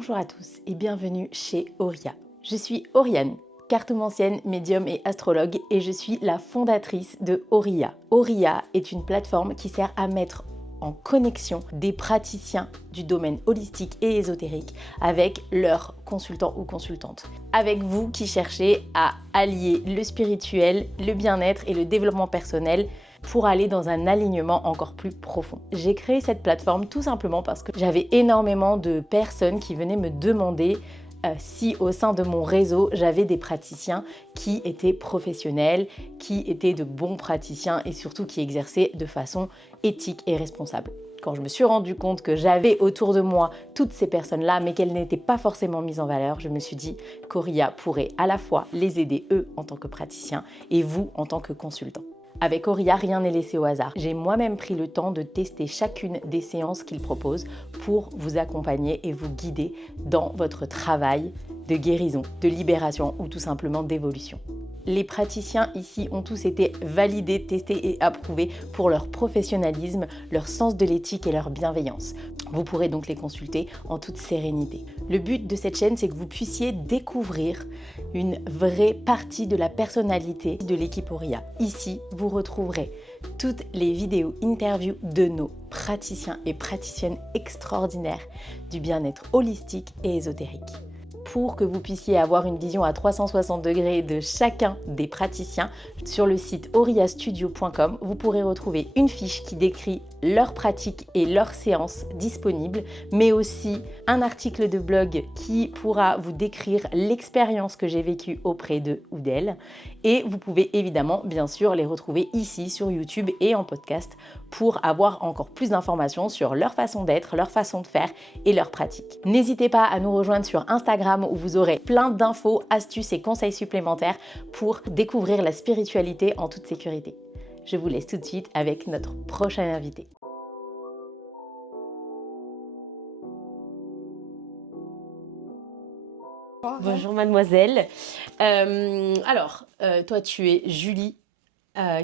Bonjour à tous et bienvenue chez Auria. Je suis Oriane, cartomancienne, médium et astrologue et je suis la fondatrice de Auria. Auria est une plateforme qui sert à mettre en connexion des praticiens du domaine holistique et ésotérique avec leurs consultants ou consultantes. Avec vous qui cherchez à allier le spirituel, le bien-être et le développement personnel pour aller dans un alignement encore plus profond. J'ai créé cette plateforme tout simplement parce que j'avais énormément de personnes qui venaient me demander si au sein de mon réseau, j'avais des praticiens qui étaient professionnels, qui étaient de bons praticiens et surtout qui exerçaient de façon éthique et responsable. Quand je me suis rendu compte que j'avais autour de moi toutes ces personnes-là, mais qu'elles n'étaient pas forcément mises en valeur, je me suis dit qu'Auria pourrait à la fois les aider eux en tant que praticiens et vous en tant que consultants. Avec Auria, rien n'est laissé au hasard. J'ai moi-même pris le temps de tester chacune des séances qu'ils proposent pour vous accompagner et vous guider dans votre travail de guérison, de libération ou tout simplement d'évolution. Les praticiens ici ont tous été validés, testés et approuvés pour leur professionnalisme, leur sens de l'éthique et leur bienveillance. Vous pourrez donc les consulter en toute sérénité. Le but de cette chaîne, c'est que vous puissiez découvrir une vraie partie de la personnalité de l'équipe Auria. Ici, vous retrouverez toutes les vidéos interviews de nos praticiens et praticiennes extraordinaires du bien-être holistique et ésotérique. Pour que vous puissiez avoir une vision à 360 degrés de chacun des praticiens, sur le site auriastudio.com, vous pourrez retrouver une fiche qui décrit leurs pratiques et leurs séances disponibles, mais aussi un article de blog qui pourra vous décrire l'expérience que j'ai vécue auprès d'eux ou d'elles. Et vous pouvez évidemment, bien sûr, les retrouver ici sur YouTube et en podcast pour avoir encore plus d'informations sur leur façon d'être, leur façon de faire et leurs pratiques. N'hésitez pas à nous rejoindre sur Instagram où vous aurez plein d'infos, astuces et conseils supplémentaires pour découvrir la spiritualité en toute sécurité. Je vous laisse tout de suite avec notre prochain invité. Bonjour mademoiselle. Toi tu es Julie,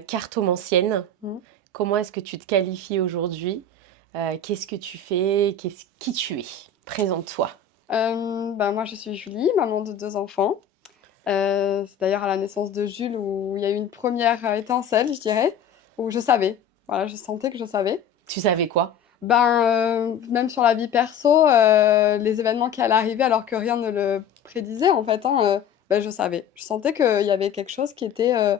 cartomancienne. Comment est-ce que tu te qualifies aujourd'hui? Qu'est-ce que tu fais? Qui tu es? Présente-toi. Moi, je suis Julie, maman de 2 enfants. C'est d'ailleurs à la naissance de Jules où il y a eu une première étincelle, je dirais, où je savais. Voilà, je sentais que je savais. Tu savais quoi? Même sur la vie perso, les événements qui allaient arriver alors que rien ne le prédisait en fait, je savais. Je sentais qu'il y avait quelque chose qui était...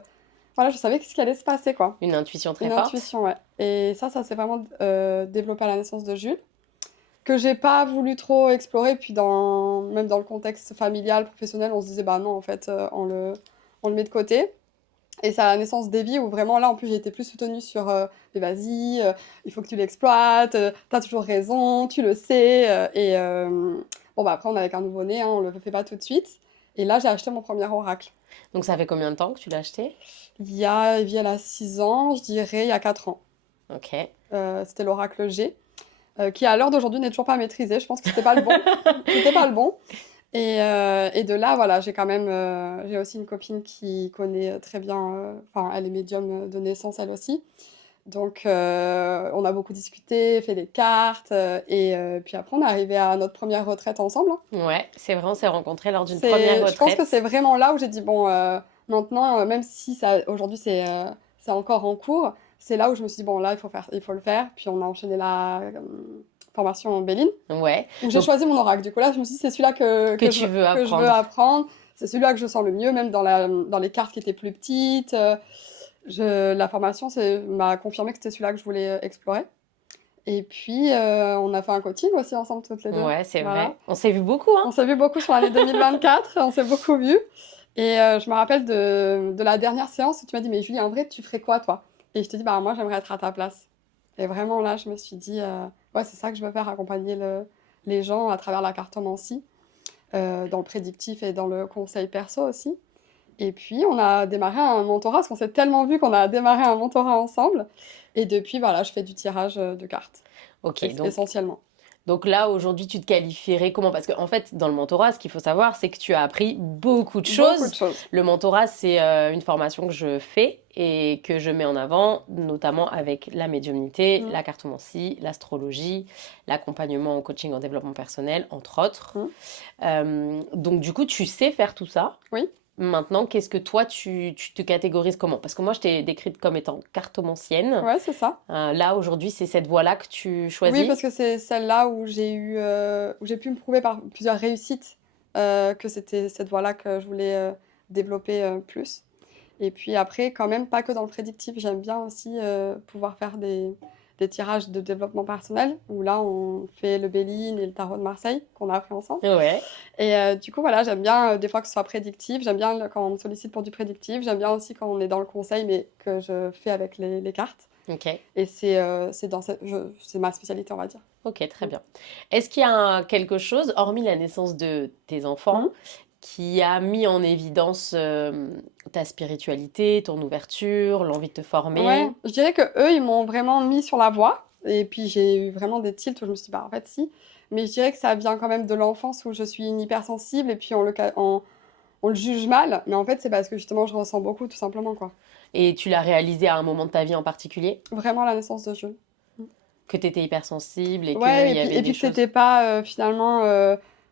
Voilà, je savais ce qui allait se passer, quoi. Une intuition très Une forte. intuition, ouais. Et ça s'est vraiment développé à la naissance de Jules, que j'ai pas voulu trop explorer. Puis même dans le contexte familial, professionnel, on se disait, bah non, en fait, on le met de côté. Et c'est à la naissance d'Evie où vraiment, là, en plus, j'ai été plus soutenue sur mais vas-y, il faut que tu l'exploites, t'as toujours raison, tu le sais. Après, on est avec un nouveau-né, on le fait pas tout de suite. Et là, j'ai acheté mon premier oracle. Donc ça fait combien de temps que tu l'as acheté? Evie, elle a 6 ans, je dirais, il y a 4 ans. Ok. C'était l'oracle G, qui à l'heure d'aujourd'hui n'est toujours pas maîtrisé. Je pense que c'était pas le bon. C'était pas le bon. Et de là, voilà, j'ai aussi une copine qui connaît très bien, elle est médium de naissance elle aussi. Donc, on a beaucoup discuté, fait des cartes, puis après, on est arrivé à notre première retraite ensemble. Ouais, c'est vrai, on s'est rencontrés lors d'une première retraite. Je pense que c'est vraiment là où j'ai dit, bon, maintenant, même si aujourd'hui c'est encore en cours, c'est là où je me suis dit, bon, là, il faut le faire. Puis on a enchaîné la formation en Béline. Ouais. Donc j'ai choisi mon oracle. Du coup, là, je me suis dit, c'est celui-là que je veux apprendre. C'est celui-là que je sens le mieux, même dans les cartes qui étaient plus petites. La formation m'a confirmé que c'était celui-là que je voulais explorer. Et puis, on a fait un coaching aussi ensemble, toutes les deux. Ouais, c'est vrai. On s'est vu beaucoup, hein. On s'est vu beaucoup sur l'année 2024. On s'est beaucoup vu. Et je me rappelle de la dernière séance où tu m'as dit, mais Julie, en vrai, tu ferais quoi, toi? Et je te dis, bah, moi, j'aimerais être à ta place. Et vraiment, là, je me suis dit, ouais, c'est ça que je veux faire, accompagner les gens à travers la cartomancie, dans le prédictif et dans le conseil perso aussi. Et puis, on a démarré un mentorat, parce qu'on s'est tellement vu qu'on a démarré un mentorat ensemble. Et depuis, voilà, je fais du tirage de cartes. Ok, essentiellement. Donc là, aujourd'hui, tu te qualifierais comment? Parce qu'en fait, dans le mentorat, ce qu'il faut savoir, c'est que tu as appris beaucoup de choses. Beaucoup de choses. Le mentorat, c'est une formation que je fais et que je mets en avant, notamment avec la médiumnité, Mm. la cartomancie, l'astrologie, l'accompagnement au coaching en développement personnel, entre autres. Donc du coup, tu sais faire tout ça. Oui. Maintenant, qu'est-ce que toi, tu te catégorises comment? Parce que moi, je t'ai décrite comme étant cartomancienne. Ouais, c'est ça. Là, aujourd'hui, c'est cette voie-là que tu Oui, choisis? parce que c'est celle-là où où j'ai pu me prouver par plusieurs réussites que c'était cette voie-là que je voulais développer plus. Et puis après, quand même, pas que dans le prédictif, j'aime bien aussi pouvoir faire des tirages de développement personnel, où là, on fait le Béline et le tarot de Marseille, qu'on a appris ensemble. Ouais, Et du coup, voilà, j'aime bien des fois que ce soit prédictif, j'aime bien quand on me sollicite pour du prédictif, j'aime bien aussi quand on est dans le conseil, mais que je fais avec les cartes. ok. Et c'est c'est ma spécialité, on va dire. Ok, très Mm. bien. Est-ce qu'il y a quelque chose, hormis la naissance de tes enfants, Mhm. qui a mis en évidence ta spiritualité, ton ouverture, l'envie de te former? Ouais, je dirais que eux, ils m'ont vraiment mis sur la voie. Et puis j'ai eu vraiment des tilts où je me suis dit, bah en fait, si. Mais je dirais que ça vient quand même de l'enfance où je suis une hypersensible et puis on le juge mal. Mais en fait, c'est parce que justement, je ressens beaucoup, tout simplement, quoi. Et tu l'as réalisé à un moment de ta vie en particulier? Vraiment la naissance de Jules. Que tu étais hypersensible et qu'il Ouais, y avait et des puis que choses... c'était pas finalement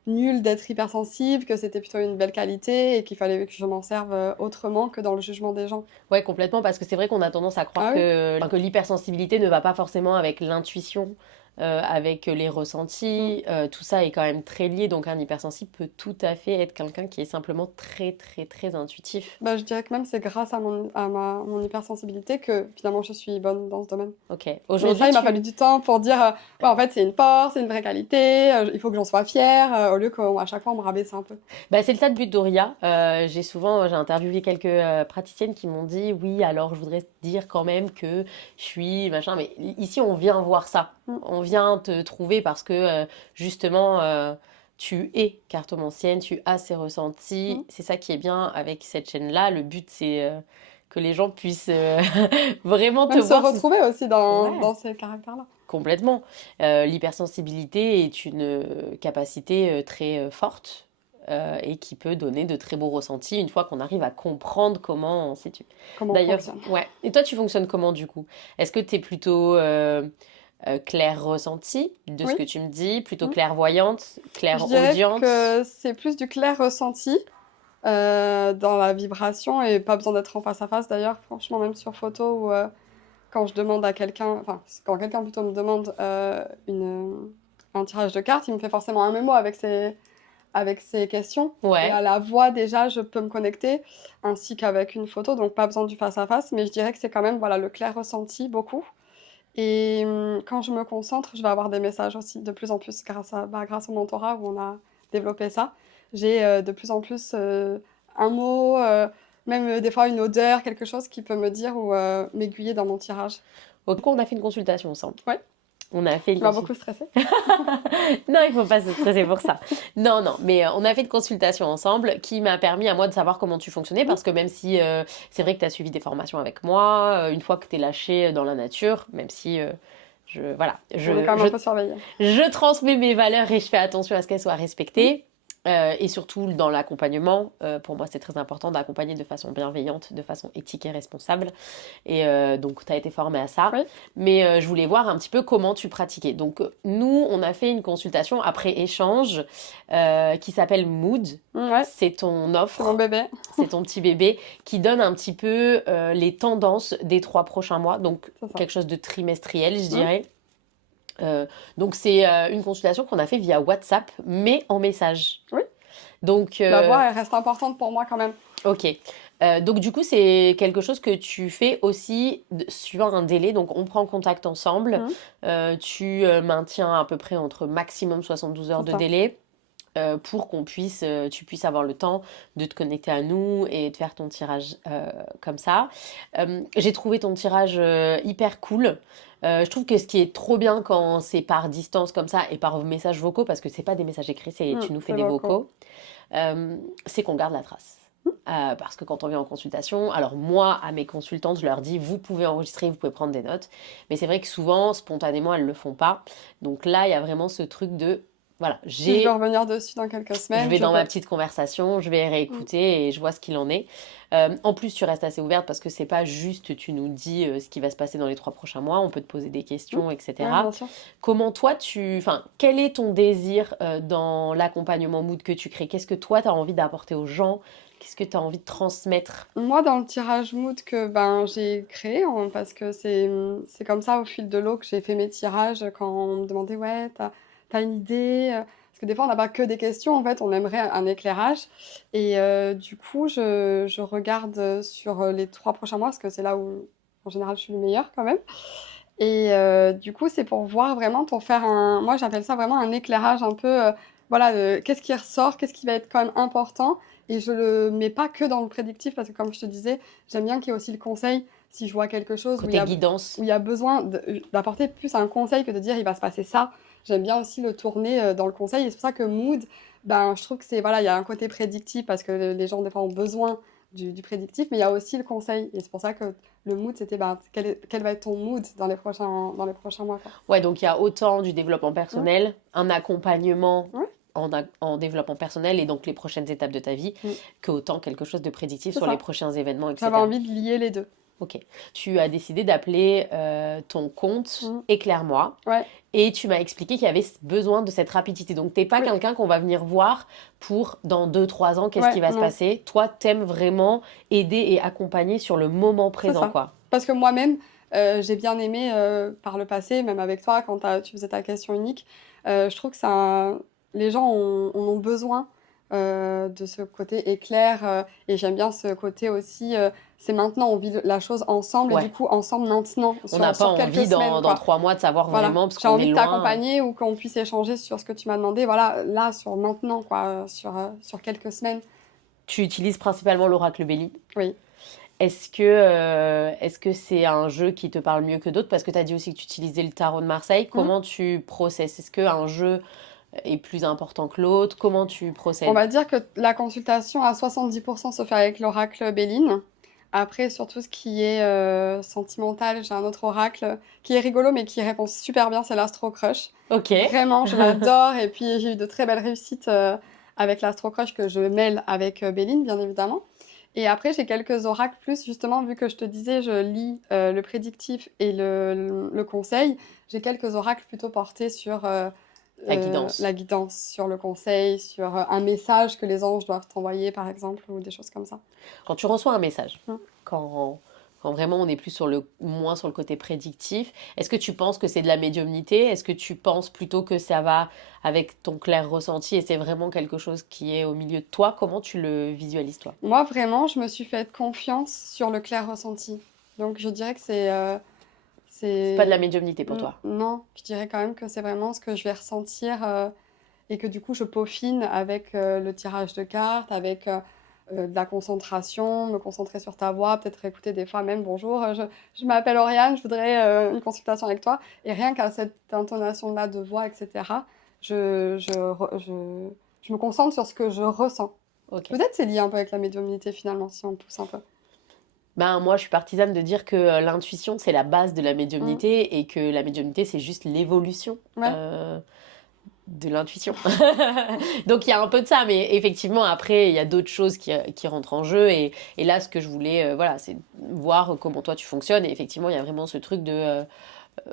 nul d'être hypersensible, que c'était plutôt une belle qualité et qu'il fallait que je m'en serve autrement que dans le jugement des gens. Ouais, complètement, parce que c'est vrai qu'on a tendance à croire Ah oui? que l'hypersensibilité ne va pas forcément avec l'intuition, avec les Mm. ressentis. Tout ça est quand même très lié, donc un hypersensible peut tout à fait être quelqu'un qui est simplement très, très, très intuitif. Bah, je dirais que même c'est grâce à mon hypersensibilité que finalement je suis bonne dans ce domaine. Ok. Mais ça, Aujourd'hui, il m'a fallu du temps pour dire, ouais, en fait, c'est une force, c'est une vraie qualité, il faut que j'en sois fière, au lieu qu'à chaque fois on me rabaisse un peu. Bah, c'est le tas de but d'Oria. J'ai interviewé quelques praticiennes qui m'ont dit, oui, alors je voudrais te dire quand même que je suis machin, mais ici on vient voir ça. Mm. On vient te trouver parce que justement tu es cartomancienne, tu as ces ressentis. Mm. C'est ça qui est bien avec cette chaîne-là. Le but c'est que les gens puissent vraiment te Même se voir retrouver aussi Ouais. dans ces caractères-là. Complètement. L'hypersensibilité est une capacité très forte et qui peut donner de très beaux ressentis une fois qu'on arrive à comprendre comment on se situe. Comment on D'ailleurs, fonctionne. ouais. Et toi, tu fonctionnes comment du coup? Est-ce que tu es plutôt claire ressenti de ce Oui. que tu me dis, plutôt Mm. clairvoyante, Je dirais clairaudiente? que c'est plus du clair ressenti dans la vibration et pas besoin d'être en face à face d'ailleurs, franchement, même sur photo ou quand je demande à quelqu'un, enfin, quand quelqu'un plutôt me demande un tirage de cartes, il me fait forcément un mémo avec ses questions. Et Ouais. à la voix, déjà, je peux me connecter, ainsi qu'avec une photo, donc pas besoin du face-à-face, mais je dirais que c'est quand même voilà, le clair ressenti, beaucoup. Et quand je me concentre, je vais avoir des messages aussi, de plus en plus, grâce au mentorat où on a développé ça. J'ai de plus en plus un mot, même des fois une odeur, quelque chose qui peut me dire ou m'aiguiller dans mon tirage. Donc, on a fait une consultation ensemble. Ouais, On a fait une tu m'as consultation. beaucoup stressé. Non, il faut pas se stresser pour ça. Non, non, mais on a fait une consultation ensemble qui m'a permis à moi de savoir comment tu fonctionnais parce que même si c'est vrai que tu as suivi des formations avec moi, une fois que tu es lâché dans la nature, même si voilà, On est quand même un peu surveillés. je transmets mes valeurs et je fais attention à ce qu'elles soient respectées. Et surtout dans l'accompagnement, pour moi c'est très important d'accompagner de façon bienveillante, de façon éthique et responsable. Et donc tu as été formée à ça. Oui. Mais je voulais voir un petit peu comment tu pratiquais. Donc nous, on a fait une consultation après échange qui s'appelle Mood. Ouais, C'est ton c'est offre, mon bébé. c'est ton petit bébé qui donne un petit peu les tendances des 3 prochains mois. Donc C'est ça. quelque chose de trimestriel, je dirais. Donc c'est une consultation qu'on a fait via WhatsApp, mais en message. Oui. Donc, La voix, elle reste importante pour moi quand même. ok. Donc du coup, c'est quelque chose que tu fais aussi suivant un délai. Donc on prend contact ensemble. Tu maintiens à peu près entre maximum 72 heures C'est de ça. délai pour tu puisses avoir le temps de te connecter à nous et de faire ton tirage comme ça. J'ai trouvé ton tirage hyper cool. Je trouve que ce qui est trop bien quand c'est par distance comme ça et par messages vocaux, parce que c'est pas des messages écrits, tu nous fais C'est des vocaux. vocaux, c'est qu'on garde la trace. Parce que quand on vient en consultation, alors moi, à mes consultantes, je leur dis, vous pouvez enregistrer, vous pouvez prendre des notes. Mais c'est vrai que souvent, spontanément, elles ne le font pas. Donc là, il y a vraiment ce truc de voilà, Si je veux revenir dessus dans quelques je semaines, vais je dans ma peux. petite conversation, je vais réécouter et je vois ce qu'il en est. En plus, tu restes assez ouverte parce que c'est pas juste tu nous dis ce qui va se passer dans les 3 prochains mois, on peut te poser des questions, Ouais, etc. bien sûr. Comment toi, enfin, quel est ton désir dans l'accompagnement mood que tu crées? Qu'est-ce que toi, tu as envie d'apporter aux gens? Qu'est-ce que tu as envie de transmettre? Moi, dans le tirage mood que j'ai créé, parce que c'est comme ça au fil de l'eau que j'ai fait mes tirages quand on me demandait ouais, t'as une idée? Parce que des fois, on n'a pas que des questions, en fait, on aimerait un éclairage. Et du coup, je regarde sur les 3 prochains mois, parce que c'est là où, en général, je suis le meilleur quand même. Et du coup, c'est pour voir vraiment, pour faire moi j'appelle ça vraiment un éclairage un peu, voilà, qu'est-ce qui ressort? Qu'est-ce qui va être quand même important? Et je le mets pas que dans le prédictif parce que comme je te disais, j'aime bien qu'il y ait aussi le conseil. Si je vois quelque chose Côté guidance. où il y a besoin d'apporter plus un conseil que de dire: «Il va se passer ça», j'aime bien aussi le tourner, dans le conseil et c'est pour ça que mood, je trouve que c'est voilà, il y a un côté prédictif parce que les gens des fois ont besoin du prédictif, mais il y a aussi le conseil et c'est pour ça que le mood, c'était quel va être ton mood dans les prochains mois, quoi. Ouais, donc il y a autant du développement Mmh. personnel, un accompagnement Ouais, en développement personnel et donc les prochaines étapes de ta vie, mmh, que autant quelque chose de prédictif c'est sur les ça. prochains événements, J'avais etc. envie de lier les 2. Ok. Tu as décidé d'appeler ton compte Mmh. Éclaire-moi Ouais, et tu m'as expliqué qu'il y avait besoin de cette rapidité. Donc, t'es pas oui, quelqu'un qu'on va venir voir pour dans 2, 3 ans, qu'est-ce qui ouais, va se non, passer. Toi, t'aimes vraiment aider et accompagner sur le moment c'est présent, ça. quoi. Parce que moi-même, j'ai bien aimé, par le passé, même avec toi, quand tu faisais ta question unique, je trouve que ça les gens en ont besoin, de ce côté éclair, et j'aime bien ce côté aussi, c'est maintenant, on vit la chose ensemble et du Ouais. coup, ensemble maintenant, On n'a pas sur quelques envie semaines, dans quoi. 3 mois de savoir Voilà, vraiment parce j'ai qu'on est envie de loin. t'accompagner ou qu'on puisse échanger sur ce que tu m'as demandé, voilà, là, sur maintenant, quoi, sur quelques semaines. Tu utilises principalement l'oracle Béli. Oui. Est-ce que c'est un jeu qui te parle mieux que d'autres? Parce que tu as dit aussi que tu utilisais le tarot de Marseille. Mmh. Comment tu processes? Est-ce qu'un jeu est plus important que l'autre? Comment tu On procèdes? va dire que la consultation à 70 se fait avec l'oracle Béline. Après, sur tout ce qui est, sentimental, j'ai un autre oracle qui est rigolo, mais qui répond super bien, c'est l'Astro Crush. Ok. Vraiment, je l'adore et puis j'ai eu de très belles réussites, avec l'Astro Crush que je mêle avec, Béline, bien évidemment. Et après, j'ai quelques oracles plus, justement, vu que je te disais, je lis, le prédictif et le conseil. J'ai quelques oracles plutôt portés sur, La guidance. la guidance, sur le conseil, sur, un message que les anges doivent t'envoyer, par exemple, ou des choses comme ça. Quand tu reçois un message, Mmh. quand, quand vraiment on est plus moins sur le côté prédictif, est-ce que tu penses que c'est de la médiumnité? Est-ce que tu penses plutôt que ça va avec ton clair ressenti et c'est vraiment quelque chose qui est au milieu de toi? Comment tu le visualises, toi? Moi, vraiment, je me suis fait confiance sur le clair ressenti. Donc je dirais que C'est pas de la c'est médiumnité pour toi? non, je dirais quand même que c'est vraiment ce que je vais ressentir, et que du coup je peaufine avec, le tirage de cartes, avec, de la concentration, me concentrer sur ta voix, peut-être écouter des fois même: «Bonjour, je m'appelle Oriane, je voudrais, une consultation avec toi» et rien qu'à cette intonation-là de voix et cetera, je me concentre sur ce que je ressens. Ok. Peut-être c'est lié un peu avec la médiumnité finalement, si on pousse un peu. Ben, moi, je suis partisane de dire que l'intuition, c'est la base de la Mmh. médiumnité et que la médiumnité, c'est juste l'évolution Ouais. de l'intuition. Donc, il y a un peu de ça, mais effectivement, après, il y a d'autres choses qui rentrent en jeu. Et là, ce que je voulais, voilà, c'est voir comment toi tu fonctionnes. Et effectivement, il y a vraiment ce truc de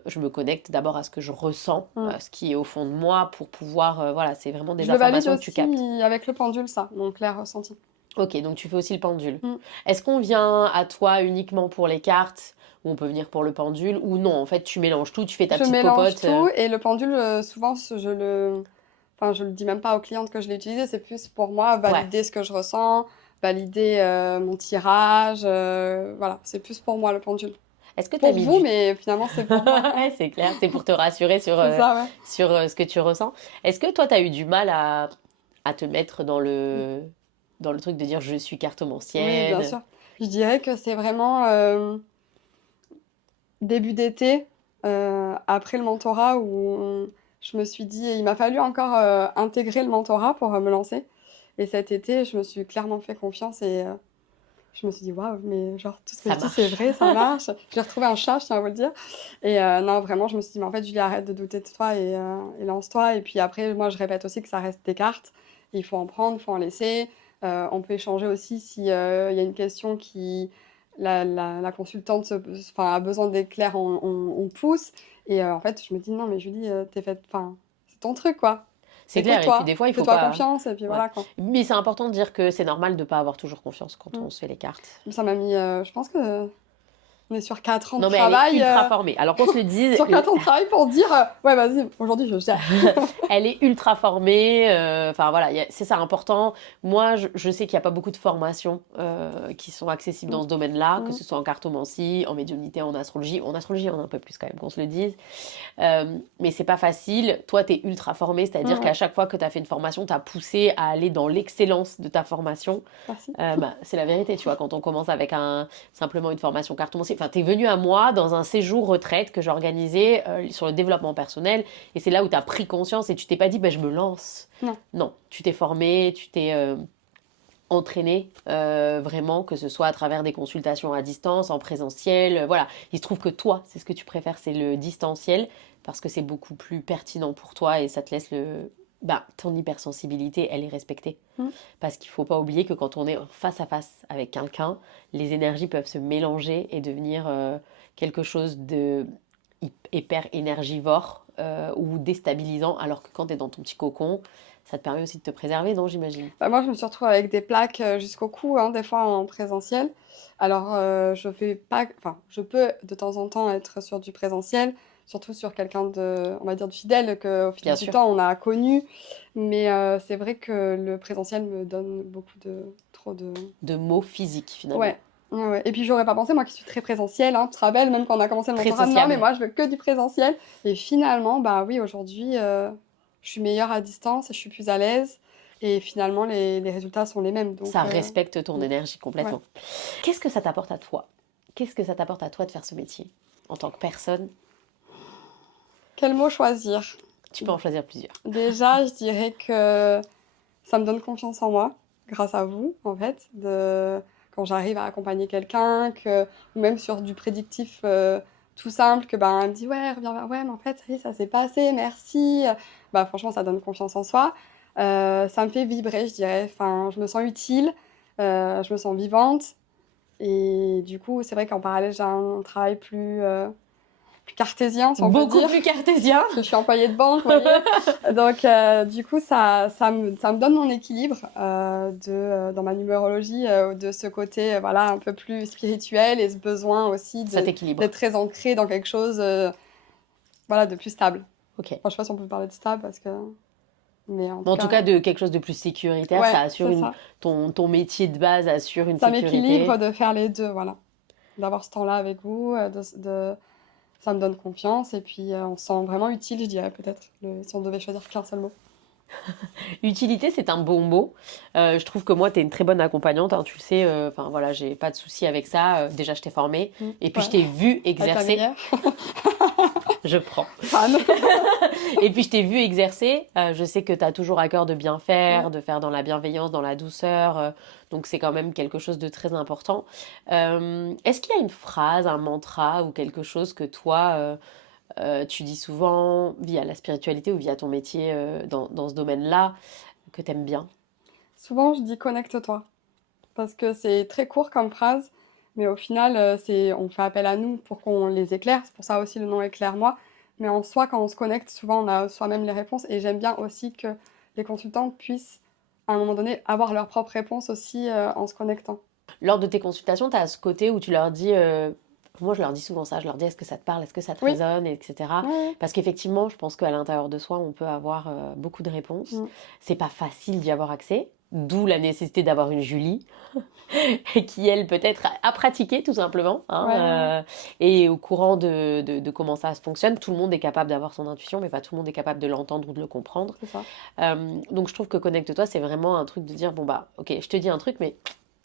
je me connecte d'abord à ce que je ressens, Mmh. à ce qui est au fond de moi pour pouvoir, voilà, c'est vraiment des Je le valide informations que tu aussi captes. avec le pendule ça, mon clair ressenti. Ok, donc tu fais aussi le pendule. Mmh. Est-ce qu'on vient à toi uniquement pour les cartes ou on peut venir pour le pendule ou non, en fait tu mélanges tout, tu fais ta Je petite mélange popote. tout et le pendule, souvent je le dis même pas aux clientes que je l'ai utilisé, c'est plus pour moi Ouais. valider ce que je ressens, valider, mon tirage, voilà, c'est plus pour moi le pendule. Est-ce que tu as Pour mis vous, du... mais finalement c'est pour moi. Ouais, c'est clair, c'est pour te rassurer sur, C'est ça, ouais. ce que tu ressens. Est-ce que toi tu as eu du mal à te mettre Mmh. dans le truc de dire je suis Oui, bien cartomancienne? sûr. Je dirais que c'est vraiment, début d'été, après le mentorat où je me suis dit il m'a fallu encore, intégrer le mentorat pour, me lancer et cet été, je me suis clairement fait confiance et Je me suis dit, waouh, mais genre, tout ce que Ça je dis, c'est marche. vrai, ça marche. J'ai retrouvé un chat, je tiens à vous le dire. Et non, vraiment, je me suis dit, mais en fait, Julie, arrête de douter de toi et lance-toi. Et puis après, moi, je répète aussi que ça reste des cartes. Et il faut en prendre, il faut en laisser. On peut échanger aussi si il y a une question qui. La consultante enfin, a besoin d'éclairs, on pousse. Et en fait, je me dis, non, mais Julie, t'es faite. Enfin, c'est ton truc, quoi. C'est clair, et puis des Écoute-toi, fois, il faut fais-toi pas. confiance, et puis Ouais. voilà, quoi. Mais c'est important de dire que c'est normal de pas avoir toujours confiance quand Mm. on se fait les cartes. Ça m'a mis. Je pense que. On est sur 4 ans de Non, mais elle est travail. ultra formée. Alors qu'on se le dise, Sur 4 ans de travail pour dire ouais, vas-y, aujourd'hui je gère. elle est ultra formée. Enfin voilà, c'est ça important. Moi, je sais qu'il n'y a pas beaucoup de formations qui sont accessibles dans ce domaine-là, que ce soit en cartomancie, en médiumnité, en astrologie. En astrologie, on en a un peu plus quand même, qu'on se le dise. Mais c'est pas facile. Toi, tu es ultra formée, c'est-à-dire qu'à chaque fois que tu as fait une formation, tu as poussé à aller dans l'excellence de ta formation. Merci. C'est la vérité, tu vois, quand on commence avec simplement une formation cartomancie. Enfin, tu es venu à moi dans un séjour retraite que j'organisais sur le développement personnel, et c'est là où tu as pris conscience et tu t'es pas dit, je me lance. Non. Non, tu t'es formé, tu t'es entraîné vraiment, que ce soit à travers des consultations à distance, en présentiel, voilà. Il se trouve que toi, c'est ce que tu préfères, c'est le distanciel, parce que c'est beaucoup plus pertinent pour toi et ça te laisse ton hypersensibilité, elle est respectée. Parce qu'il ne faut pas oublier que quand on est face à face avec quelqu'un, les énergies peuvent se mélanger et devenir quelque chose de hyper énergivore ou déstabilisant, alors que quand tu es dans ton petit cocon, ça te permet aussi de te préserver, non, j'imagine? Moi, je me suis retrouvée avec des plaques jusqu'au cou, hein, des fois en présentiel. Alors, je fais pas. Enfin, je peux de temps en temps être sur du présentiel, surtout sur quelqu'un de, on va dire, de fidèle qu'au fil Bien du sûr. temps on a connu. Mais c'est vrai que le présentiel me donne beaucoup trop de. De mots physiques, finalement. Ouais. Ouais, ouais. Et puis j'aurais pas pensé, moi qui suis très présentielle, hein, tu te rappelles, même quand on a commencé le Très mentorat, non sociable. mais moi je veux que du présentiel. Et finalement, bah oui, aujourd'hui, je suis meilleure à distance et je suis plus à l'aise. Et finalement, les résultats sont les mêmes. Donc, Ça respecte ton énergie complètement. ouais. Qu'est-ce que ça t'apporte à toi? Qu'est-ce que ça t'apporte à toi de faire ce métier en tant que personne? Quel mot choisir? Tu peux en choisir plusieurs. Déjà, je dirais que ça me donne confiance en moi, grâce à vous, en fait, quand j'arrive à accompagner quelqu'un, ou même sur du prédictif tout simple, que elle me dit ouais, reviens vers ouais, mais en fait, ça s'est passé, merci. Franchement, ça donne confiance en soi. Ça me fait vibrer, je dirais. Enfin, je me sens utile, je me sens vivante. Et du coup, c'est vrai qu'en parallèle, j'ai un travail plus cartésien, si on peut Beaucoup dire. plus cartésien. Je suis employée de banque, vous voyez. Donc, du coup, ça me donne mon équilibre dans ma numérologie, de ce côté voilà, un peu plus spirituel et ce besoin aussi Ça t'équilibre. d'être très ancré dans quelque chose voilà, de plus stable. Ok. Enfin, je sais pas si on peut parler de stable parce que. Mais En tout cas, de quelque chose de plus sécuritaire, ouais, ça assure c'est ça. ton métier de base assure une Ça sécurité. m'équilibre de faire les deux, voilà. D'avoir ce temps-là avec vous, ça me donne confiance et puis on se sent vraiment utile, je dirais peut-être, si on devait choisir qu'un seul mot. Utilité, c'est un bon mot. Je trouve que moi, tu es une très bonne accompagnante, hein, tu le sais. Enfin voilà, j'ai pas de souci avec ça. Déjà, je t'ai formée. Et puis, Ouais. je t'ai vu Avec la exercer. meilleure. Je prends. Fan. Et puis, je t'ai vu exercer. Je sais que tu as toujours à cœur de bien faire, de faire dans la bienveillance, dans la douceur. Donc, c'est quand même quelque chose de très important. Est-ce qu'il y a une phrase, un mantra ou quelque chose que toi, tu dis souvent via la spiritualité ou via ton métier dans ce domaine-là, que tu aimes bien? Souvent, je dis connecte-toi. Parce que c'est très court comme phrase, mais au final, on fait appel à nous pour qu'on les éclaire. C'est pour ça aussi le nom éclaire-moi. Mais en soi, quand on se connecte, souvent, on a soi-même les réponses. Et j'aime bien aussi que les consultants puissent, à un moment donné, avoir leurs propres réponses aussi en se connectant. Lors de tes consultations, tu as ce côté où tu leur dis, moi je leur dis souvent ça, je leur dis est-ce que ça te parle, est-ce que ça te Oui. résonne, etc. Ouais. Parce qu'effectivement, je pense qu'à l'intérieur de soi, on peut avoir beaucoup de réponses. C'est pas facile d'y avoir accès, d'où la nécessité d'avoir une Julie, qui elle peut-être a pratiqué tout simplement, hein, et au courant de comment ça fonctionne. Tout le monde est capable d'avoir son intuition, mais pas tout le monde est capable de l'entendre ou de le comprendre. C'est ça. Donc je trouve que connecte-toi, c'est vraiment un truc de dire, bon ok, je te dis un truc, mais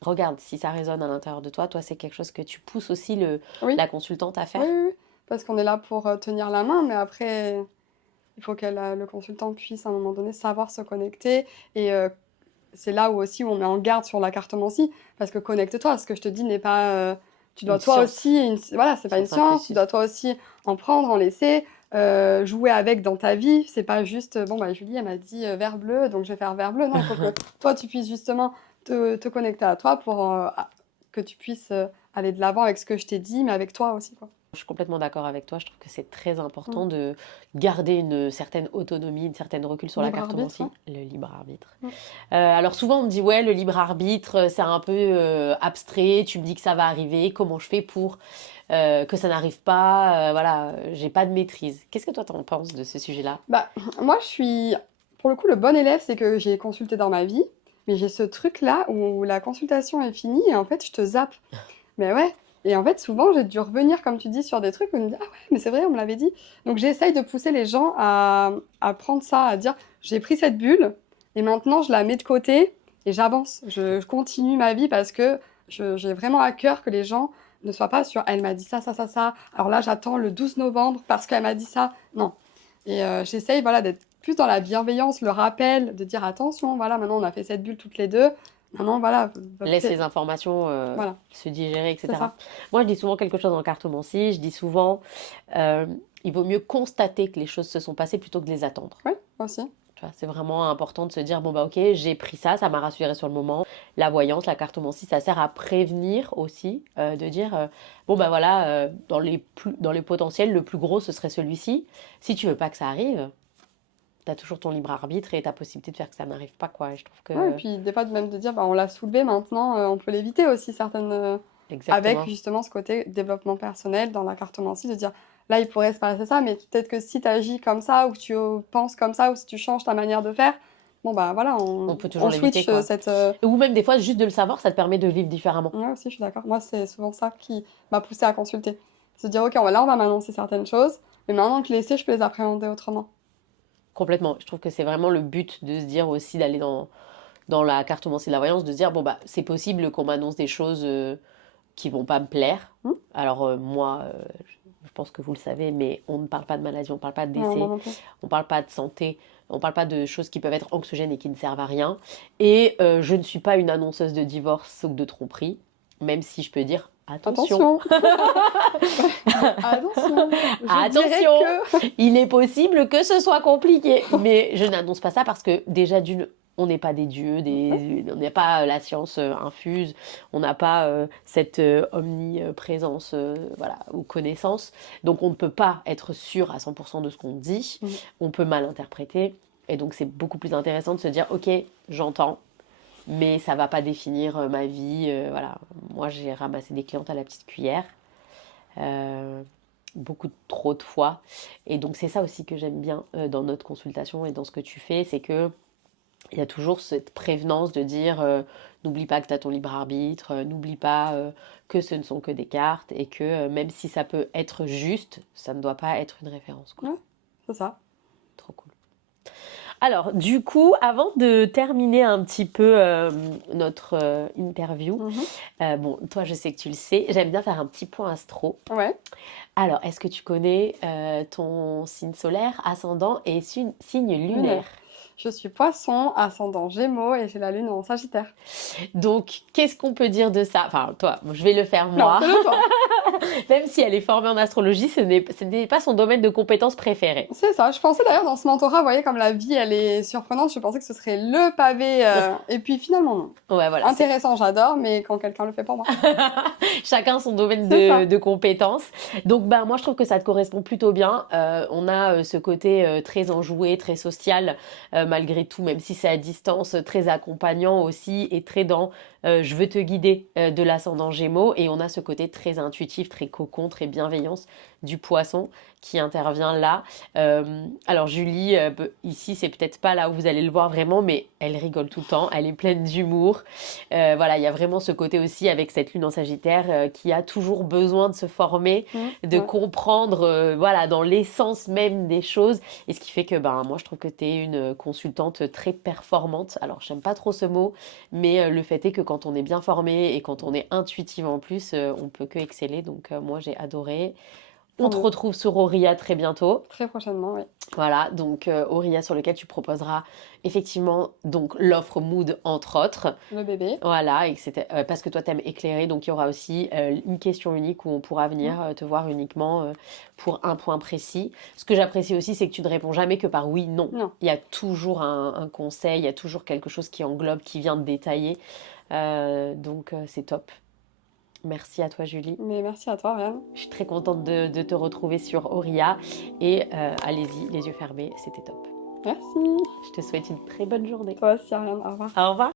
regarde si ça résonne à l'intérieur de toi. Toi, c'est quelque chose que tu pousses aussi la consultante à faire. Oui, parce qu'on est là pour tenir la main, mais après, il faut que le consultant puisse à un moment donné savoir se connecter. Et c'est là où aussi où on met en garde sur la cartomancie, parce que connecte-toi, ce que je te dis n'est pas... tu dois Une toi science. aussi... voilà, c'est pas une Science science, tu infusée. dois toi aussi en prendre, en laisser, jouer avec dans ta vie. C'est pas juste, bon, bah Julie, elle m'a dit vert bleu, donc je vais faire vert bleu. Non, il faut que toi, tu puisses justement te connecter à toi pour que tu puisses aller de l'avant avec ce que je t'ai dit, mais avec toi aussi, quoi. Je suis complètement d'accord avec toi. Je trouve que c'est très important Mm. de garder une certaine autonomie, une certaine recul sur la Libre arbitre, cartomancie, ouais. le libre arbitre. Mm. Alors souvent on me dit ouais, le libre arbitre, c'est un peu abstrait. Tu me dis que ça va arriver. Comment je fais pour que ça n'arrive pas? Voilà, j'ai pas de maîtrise. Qu'est-ce que toi t'en penses de ce sujet-là? Bah, moi, je suis... Pour le coup, le bon élève, c'est que j'ai consulté dans ma vie, mais j'ai ce truc-là où la consultation est finie et en fait, je te zappe. Mais ouais. Et en fait, souvent, j'ai dû revenir, comme tu dis, sur des trucs où on me dit, ah ouais, mais c'est vrai, on me l'avait dit. Donc, j'essaye de pousser les gens à prendre ça, à dire, j'ai pris cette bulle et maintenant, je la mets de côté et j'avance. Je continue ma vie parce que j'ai vraiment à cœur que les gens ne soient pas sur, elle m'a dit ça, ça, ça, ça. Alors là, j'attends le 12 novembre parce qu'elle m'a dit ça. Non. Et j'essaye voilà, d'être plus dans la bienveillance, le rappel, de dire attention, voilà, maintenant on a fait cette bulle toutes les deux. Maintenant, voilà, Laisse les informations voilà, se digérer, c'est etc. ça. Moi, je dis souvent quelque chose en cartomancie. Je dis souvent, euh, il vaut mieux constater que les choses se sont passées plutôt que de les attendre. Oui, aussi. Tu vois, c'est vraiment important de se dire, bon bah ok, j'ai pris ça m'a rassuré sur le moment. La voyance, la cartomancie, ça sert à prévenir aussi, de dire, bon bah voilà, dans les potentiels, le plus gros, ce serait celui-ci. Si tu veux pas que ça arrive, tu as toujours ton libre arbitre et ta possibilité de faire que ça n'arrive pas, quoi. Et je trouve Ouais, et que... puis des fois, même de dire, bah, on l'a soulevé maintenant, on peut l'éviter aussi, certaines. Avec Exactement. justement ce côté développement personnel dans la cartomancie, de dire, là, il pourrait se passer ça, mais peut-être que si tu agis comme ça, ou que tu penses comme ça, ou si tu changes ta manière de faire, bon, bah voilà, On peut on toujours l'éviter, switch quoi. cette. Ou même des fois, juste de le savoir, ça te permet de vivre différemment. Ouais, aussi, je suis d'accord. Moi, c'est souvent ça qui m'a poussée à consulter. Se dire, ok, là, on va m'annoncer certaines choses, mais maintenant que je les sais, je peux les appréhender autrement. Complètement. Je trouve que c'est vraiment le but de se dire aussi, d'aller dans la cartomancie de la voyance, de se dire, bon bah, c'est possible qu'on m'annonce des choses qui vont pas me plaire. Hmm. Alors moi, je pense que vous le savez, mais on ne parle pas de maladie, on ne parle pas de Non, moi décès, non plus. on ne parle pas de santé, on ne parle pas de choses qui peuvent être anxiogènes et qui ne servent à rien. Et je ne suis pas une annonceuse de divorce ou de tromperie, même si je peux dire attention. Attention. Je Attention, dirais que... il est possible que ce soit compliqué, mais je n'annonce pas ça parce que déjà d'une, on n'est pas des dieux, on n'a pas la science infuse, on n'a pas cette omniprésence voilà, ou connaissance, donc on ne peut pas être sûr à 100% de ce qu'on dit, on peut mal interpréter, et donc c'est beaucoup plus intéressant de se dire ok, j'entends, mais ça va pas définir ma vie, voilà. Moi j'ai ramassé des clientes à la petite cuillère, beaucoup trop de fois. Et donc c'est ça aussi que j'aime bien dans notre consultation et dans ce que tu fais, c'est que il y a toujours cette prévenance de dire n'oublie pas que tu as ton libre arbitre, n'oublie pas que ce ne sont que des cartes et que même si ça peut être juste, ça ne doit pas être une référence, quoi. Ouais, c'est ça. Trop cool. Alors, du coup, avant de terminer un petit peu notre interview, bon, toi, je sais que tu le sais, j'aime bien faire un petit point astro. Ouais. Alors, est-ce que tu connais ton signe solaire, ascendant et signe lunaire? Je suis poisson, ascendant gémeaux et j'ai la lune en sagittaire. Donc, qu'est-ce qu'on peut dire de ça? Enfin, toi, je vais le faire Non, moi. fais-le toi. Même si elle est formée en astrologie, ce n'est pas son domaine de compétence préféré. C'est ça. Je pensais d'ailleurs dans ce mentorat, vous voyez, comme la vie, elle est surprenante, je pensais que ce serait le pavé. Et puis finalement, non. Ouais, voilà. Intéressant, j'adore, mais quand quelqu'un le fait pour moi. Chacun son domaine C'est ça. de compétences. Donc, ben, moi, je trouve que ça te correspond plutôt bien. On a ce côté très enjoué, très social, malgré tout, même si c'est à distance, très accompagnant aussi et très dans je veux te guider de l'ascendant Gémeaux. Et on a ce côté très intuitif, très cocon, très bienveillance du poisson qui intervient là. Alors Julie, ici c'est peut-être pas là où vous allez le voir vraiment, mais elle rigole tout le temps, elle est pleine d'humour. Voilà, il y a vraiment ce côté aussi avec cette lune en Sagittaire qui a toujours besoin de se former, de comprendre, voilà, dans l'essence même des choses. Et ce qui fait que ben, moi je trouve que tu es une consultante très performante. Alors j'aime pas trop ce mot, mais le fait est que quand on est bien formé et quand on est intuitive en plus, on peut que exceller. Donc moi j'ai adoré. On te mieux. retrouve sur Auria très bientôt. Très prochainement, oui. Voilà, donc Auria sur lequel tu proposeras effectivement donc l'offre Mood entre autres. Le bébé. Voilà, et que c'était, parce que toi t'aimes éclairer, donc il y aura aussi une question unique où on pourra venir te voir uniquement pour un point précis. Ce que j'apprécie aussi, c'est que tu ne réponds jamais que par oui, non. Non. Il y a toujours un conseil, il y a toujours quelque chose qui englobe, qui vient de détailler. Donc c'est top. Merci à toi Julie. Mais merci à toi, Oriane. Je suis très contente de te retrouver sur Auria et allez-y, les yeux fermés, c'était top. Merci. Je te souhaite une très bonne journée. Toi aussi, Oriane. Au revoir. Au revoir.